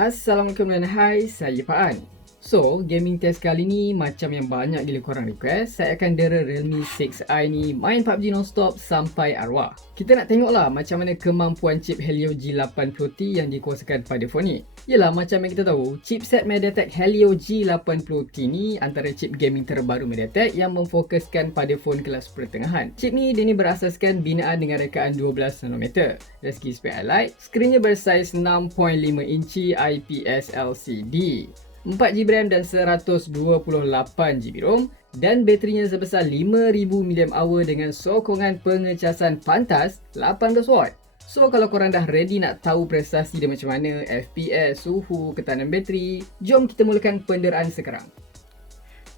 Assalamualaikum dan hai, saya Faan. So, gaming test kali ni macam yang banyak gila korang request, saya akan dera Realme 6i ni main PUBG non-stop sampai arwah. Kita nak tengok lah macam mana kemampuan chip Helio G80T yang dikuasakan pada phone ni. Yelah, macam yang kita tahu, chipset MediaTek Helio G80T ni antara chip gaming terbaru MediaTek yang memfokuskan pada phone kelas pertengahan. Chip ni dia ni berasaskan binaan dengan rekaan 12nm. Dari segi spek highlight, skrinnya bersaiz 6.5 inci IPS LCD, 4GB RAM dan 128GB ROM, dan baterinya sebesar 5000 mAh dengan sokongan pengecasan pantas 18W. So kalau korang dah ready nak tahu prestasi dia macam mana, FPS, suhu, ketahanan bateri, jom kita mulakan penderaan sekarang.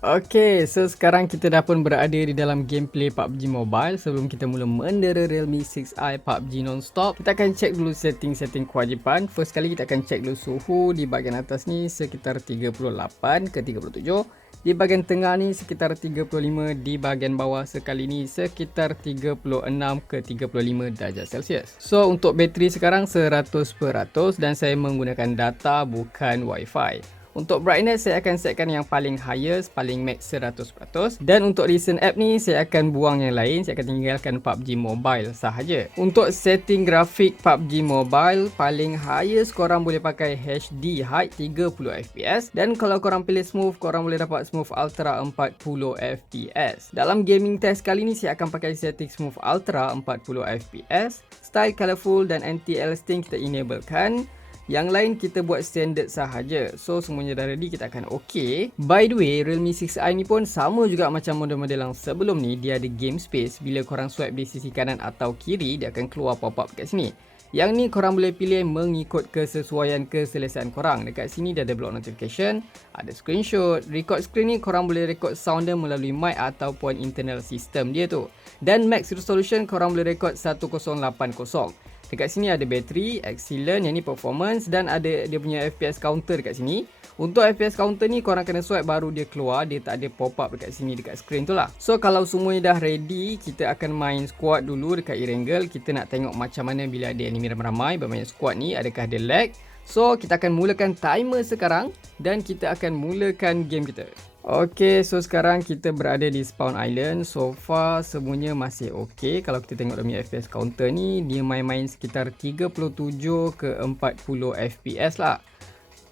Okay, so sekarang kita dah pun berada di dalam gameplay PUBG Mobile. Sebelum kita mula mendera Realme 6i PUBG non-stop, kita akan check dulu setting-setting kewajipan. First kali kita akan check dulu suhu. Di bahagian atas ni sekitar 38 ke 37. Di bahagian tengah ni sekitar 35. Di bahagian bawah sekali ni sekitar 36 ke 35 darjah Celsius. So untuk bateri sekarang 100% dan saya menggunakan data bukan Wi-Fi. Untuk brightness saya akan setkan yang paling highest, paling max 100%. Dan untuk recent app ni saya akan buang yang lain, saya akan tinggalkan PUBG Mobile sahaja. Untuk setting grafik PUBG Mobile, paling highest korang boleh pakai HD High 30fps. Dan kalau korang pilih smooth, korang boleh dapat smooth ultra 40fps. Dalam gaming test kali ni saya akan pakai setting smooth ultra 40fps. Style colorful dan anti-aliasing kita enablekan. Yang lain kita buat standard sahaja. So semuanya dah ready, kita akan OK. By the way, Realme 6i ni pun sama juga macam model-model yang sebelum ni. Dia ada game space. Bila korang swipe di sisi kanan atau kiri, dia akan keluar pop-up kat sini. Yang ni korang boleh pilih mengikut kesesuaian keselesaan korang. Dekat sini dia ada block notification, ada screenshot. Record screen ni korang boleh record sound dia melalui mic ataupun internal system dia tu. Dan max resolution korang boleh record 1080. Dekat sini ada bateri, excellent, yang ni performance, dan ada dia punya FPS counter dekat sini. Untuk FPS counter ni korang kena swipe baru dia keluar, dia tak ada pop up dekat sini dekat screen tu lah. So kalau semuanya dah ready, kita akan main squad dulu dekat Erangel. Kita nak tengok macam mana bila ada enemy ramai-ramai bermain squad ni, adakah ada lag. So kita akan mulakan timer sekarang dan kita akan mulakan game kita. Okay, so sekarang kita berada di Spawn Island. So far semuanya masih okay. Kalau kita tengok dalam FPS counter ni, dia main-main sekitar 37 ke 40 FPS lah.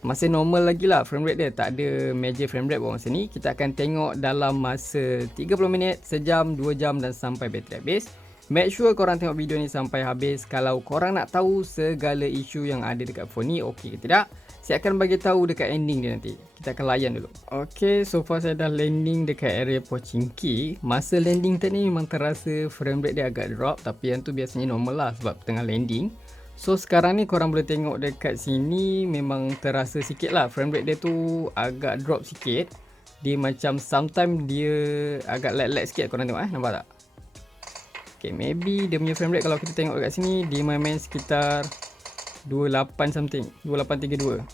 Masih normal lagi lah frame rate dia, tak ada major frame rate buat masa ni. Kita akan tengok dalam masa 30 minit, sejam, 2 jam dan sampai bateri habis. Make sure korang tengok video ni sampai habis kalau korang nak tahu segala isu yang ada dekat phone ni, okay ke tidak. Saya akan bagi tahu dekat ending dia nanti. Kita akan layan dulu. Okay, so far saya dah landing dekat area Pochinki. Masa landing tadi memang terasa frame rate dia agak drop, tapi yang tu biasanya normal lah sebab tengah landing. So sekarang ni korang boleh tengok dekat sini memang terasa sikit lah frame rate dia tu agak drop sikit. Dia macam sometimes dia agak lag sikit, korang tengok nampak tak? Okay, maybe dia punya frame rate kalau kita tengok dekat sini dia main-main sekitar 28 something, 2832.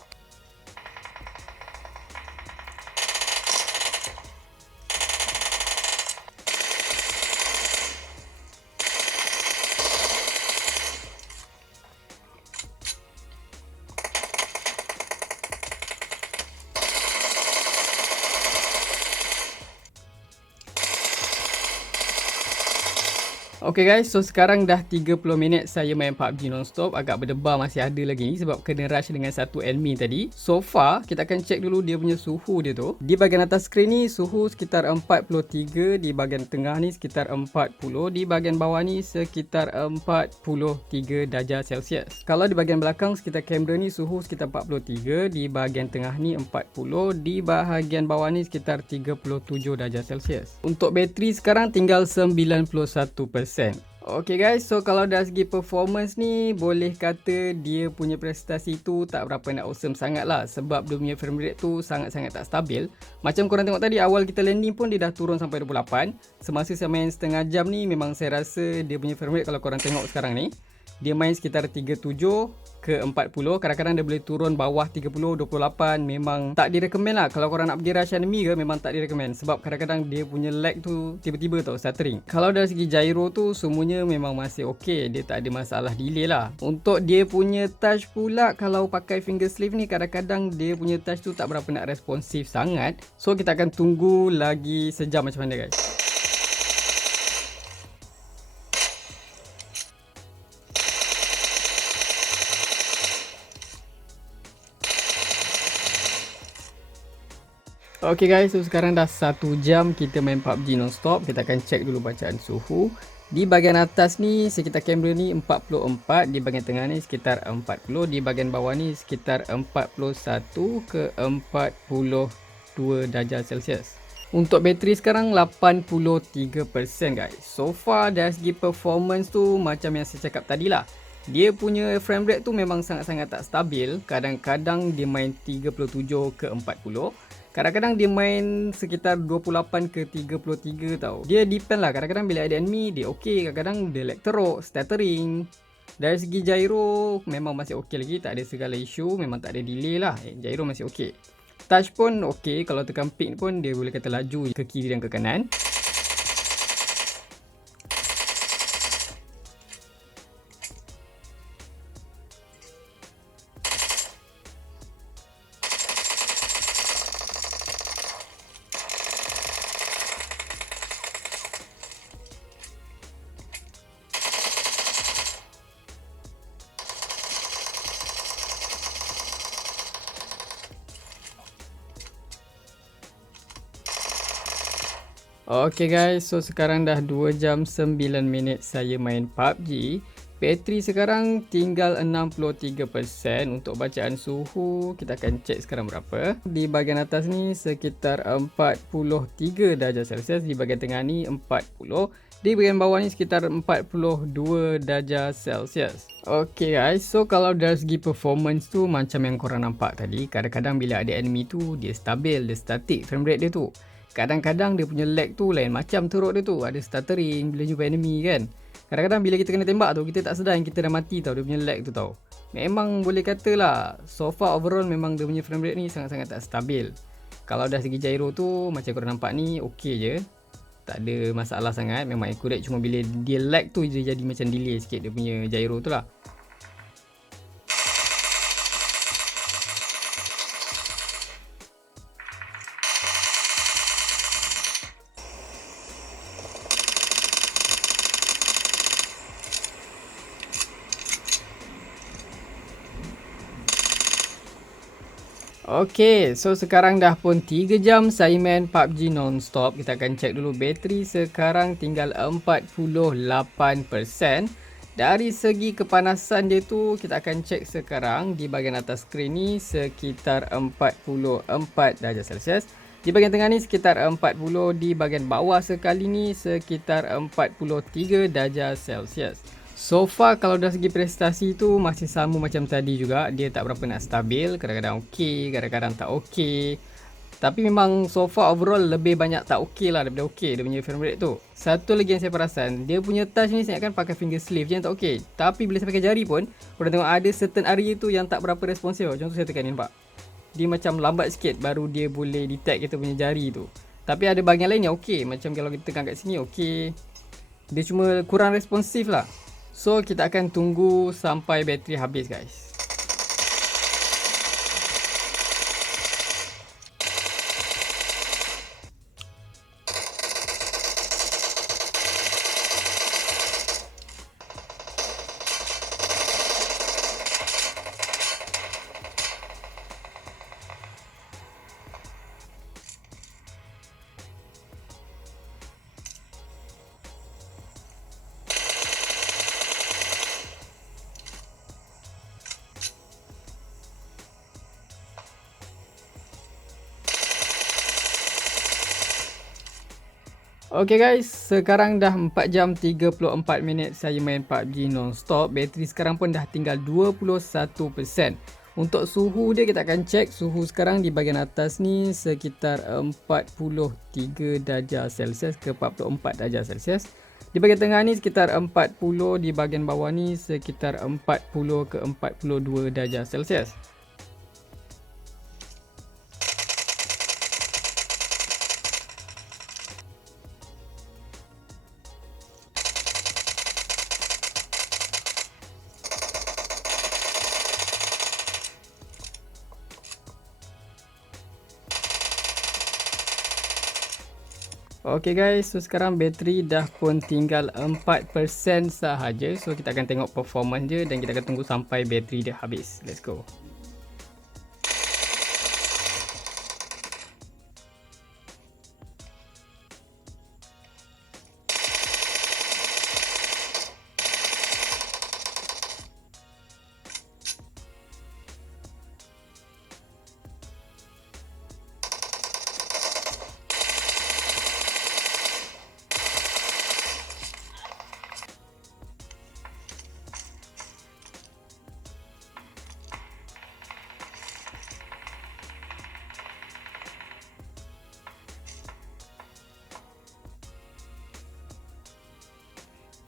Okay guys, so sekarang dah 30 minit saya main PUBG non-stop. Agak berdebar masih ada lagi ni sebab kena rush dengan satu enemy tadi. So far, kita akan check dulu dia punya suhu dia tu. Di bahagian atas skrin ni suhu sekitar 43, di bahagian tengah ni sekitar 40, di bahagian bawah ni sekitar 43 darjah Celsius. Kalau di bahagian belakang sekitar kamera ni suhu sekitar 43, di bahagian tengah ni 40, di bahagian bawah ni sekitar 37 darjah Celsius. Untuk bateri sekarang tinggal 91%. Okay guys, so kalau dari segi performance ni boleh kata dia punya prestasi tu tak berapa nak awesome sangat lah. Sebab dia punya frame rate tu sangat-sangat tak stabil. Macam korang tengok tadi awal kita landing pun dia dah turun sampai 28. Semasa saya main setengah jam ni memang saya rasa dia punya frame rate kalau korang tengok sekarang ni dia main sekitar 37 ke 40. Kadang-kadang dia boleh turun bawah 30, 28. Memang tak direkomend lah. Kalau korang nak pergi rush enemy ke, memang tak direkomend. Sebab kadang-kadang dia punya lag tu tiba-tiba tau stuttering. Kalau dari segi gyro tu, semuanya memang masih ok. Dia tak ada masalah delay lah. Untuk dia punya touch pula, kalau pakai finger sleeve ni, kadang-kadang dia punya touch tu tak berapa nak responsif sangat. So kita akan tunggu lagi sejam macam mana guys. Ok guys, so sekarang dah 1 jam kita main PUBG non-stop. Kita akan check dulu bacaan suhu. Di bahagian atas ni sekitar kamera ni 44, di bahagian tengah ni sekitar 40, di bahagian bawah ni sekitar 41 ke 42 darjah Celsius. Untuk bateri sekarang 83% guys. So far dari segi performance tu macam yang saya cakap tadi lah. Dia punya frame rate tu memang sangat-sangat tak stabil. Kadang-kadang dia main 37 ke 40. Kadang-kadang dia main sekitar 28 ke 33 tau. Dia depend lah. Kadang-kadang bila ada enemy dia ok. Kadang-kadang dia lag teruk, stuttering. Dari segi gyro memang masih ok lagi. Tak ada segala isu. Memang tak ada delay lah. Gyro masih ok. Touch pun ok. Kalau tekan pick pun dia boleh kata laju ke kiri dan ke kanan. Ok guys, so sekarang dah 2 jam 9 minit saya main PUBG. Bateri sekarang tinggal 63%. Untuk bacaan suhu kita akan cek sekarang berapa. Di bahagian atas ni sekitar 43 darjah Celsius. Di bahagian tengah ni 40. Di bahagian bawah ni sekitar 42 darjah Celsius. Ok guys, so kalau dari segi performance tu macam yang korang nampak tadi, kadang-kadang bila ada enemy tu dia stabil, dia static frame rate dia tu. Kadang-kadang dia punya lag tu lain macam teruk dia tu. Ada stuttering bila jumpa enemy kan. Kadang-kadang bila kita kena tembak tu, kita tak sedar yang kita dah mati tau. Dia punya lag tu tau. Memang boleh katalah, so far overall memang dia punya frame rate ni sangat-sangat tak stabil. Kalau dah segi gyro tu, macam korang nampak ni, ok je. Tak ada masalah sangat. Memang accurate, cuma bila dia lag tu dia jadi macam delay sikit dia punya gyro tu lah. Ok, so sekarang dah pun 3 jam saya main PUBG non-stop. Kita akan check dulu bateri sekarang tinggal 48%. Dari segi kepanasan dia tu, kita akan check sekarang di bahagian atas skrin ni sekitar 44 darjah Celsius. Di bahagian tengah ni sekitar 40, di bahagian bawah sekali ni sekitar 43 darjah Celsius. So far kalau dari segi prestasi tu masih sama macam tadi juga. Dia tak berapa nak stabil. Kadang-kadang ok, kadang-kadang tak ok. Tapi memang so far overall lebih banyak tak ok lah daripada ok dia punya frame rate tu. Satu lagi yang saya perasan, dia punya touch ni saya akan pakai finger sleeve je yang tak ok. Tapi bila saya pakai jari pun, korang tengok ada certain area tu yang tak berapa responsif. Contoh saya tekan ni, nampak? Dia macam lambat sikit baru dia boleh detect kita punya jari tu. Tapi ada bahagian lain yang ok. Macam kalau kita tekan kat sini ok. Dia cuma kurang responsif lah. So kita akan tunggu sampai bateri habis guys. Ok guys, sekarang dah 4 jam 34 minit saya main PUBG non-stop. Bateri sekarang pun dah tinggal 21%. Untuk suhu dia kita akan cek. Suhu sekarang di bahagian atas ni sekitar 43 darjah Celsius ke 44 darjah Celsius. Di bahagian tengah ni sekitar 40, di bahagian bawah ni sekitar 40 ke 42 darjah Celsius. Okay guys, so sekarang bateri dah pun tinggal 4% sahaja. So kita akan tengok performance je dan kita akan tunggu sampai bateri dia habis. Let's go.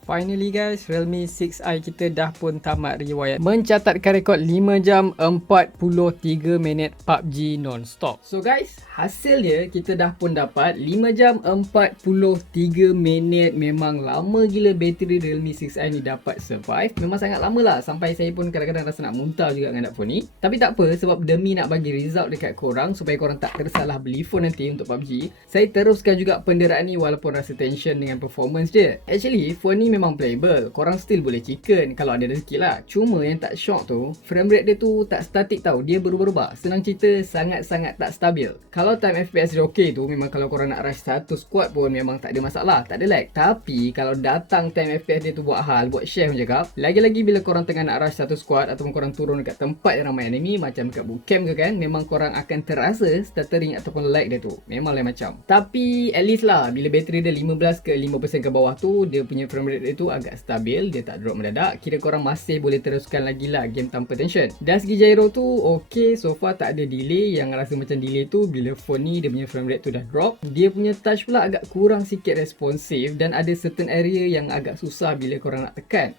Finally guys, Realme 6i kita dah pun tamat riwayat mencatatkan rekod 5 jam 43 minit PUBG non-stop. So guys, hasil dia kita dah pun dapat 5 jam 43 minit. Memang lama gila bateri Realme 6i ni dapat survive. Memang sangat lama lah, sampai saya pun kadang-kadang rasa nak muntah juga dengan phone ni. Tapi tak apa, sebab demi nak bagi result dekat korang supaya korang tak tersalah beli phone nanti untuk PUBG, saya teruskan juga penderaan ni walaupun rasa tension dengan performance dia. Actually, phone ni memang playable, korang still boleh chicken kalau ada rezeki lah. Cuma yang tak shock tu, frame rate dia tu tak statik tau, dia berubah-ubah. Senang cerita, sangat-sangat tak stabil. Kalau time FPS dia okey tu, memang kalau korang nak rush 1 squad pun memang tak ada masalah, tak ada lag. Tapi kalau datang time FPS dia tu buat hal, buat share pun cakap, lagi-lagi bila korang tengah nak rush 1 squad ataupun korang turun dekat tempat yang ramai enemy macam dekat bootcamp ke kan, memang korang akan terasa stuttering ataupun lag dia tu, memang lain macam. Tapi at least lah, bila bateri dia 15 ke 5% ke bawah tu, dia punya frame rate dia tu agak stabil, dia tak drop mendadak. Kira korang masih boleh teruskan lagi lah game tanpa tension. Dan segi gyro tu ok, so far tak ada delay. Yang rasa macam delay tu bila phone ni dia punya frame rate tu dah drop. Dia punya touch pula agak kurang sikit responsif dan ada certain area yang agak susah bila korang nak tekan.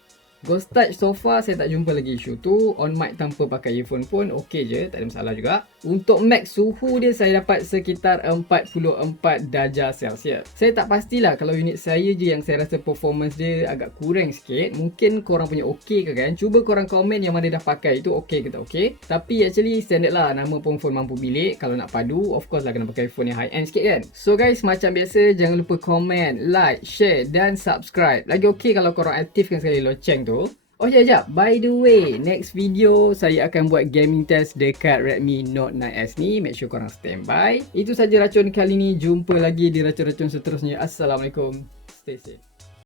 Ghost touch so far saya tak jumpa lagi isu tu. On mic tanpa pakai earphone pun ok je, tak ada masalah juga. Untuk max suhu dia saya dapat sekitar 44 darjah Celsius. Saya tak pastilah, kalau unit saya je yang saya rasa performance dia agak kurang sikit. Mungkin korang punya ok ke kan? Cuba korang komen yang mana dah pakai itu ok ke tak ok. Tapi actually standard lah, nama pun phone mampu bilik. Kalau nak padu, of course lah kena pakai phone yang high end sikit kan. So guys, macam biasa jangan lupa komen, like, share dan subscribe. Lagi ok kalau korang aktifkan sekali loceng tu. Oh ya, by the way, next video saya akan buat gaming test dekat Redmi Note 9S ni. Make sure korang standby. Itu saja racun kali ni. Jumpa lagi di racun-racun seterusnya. Assalamualaikum. Stay safe.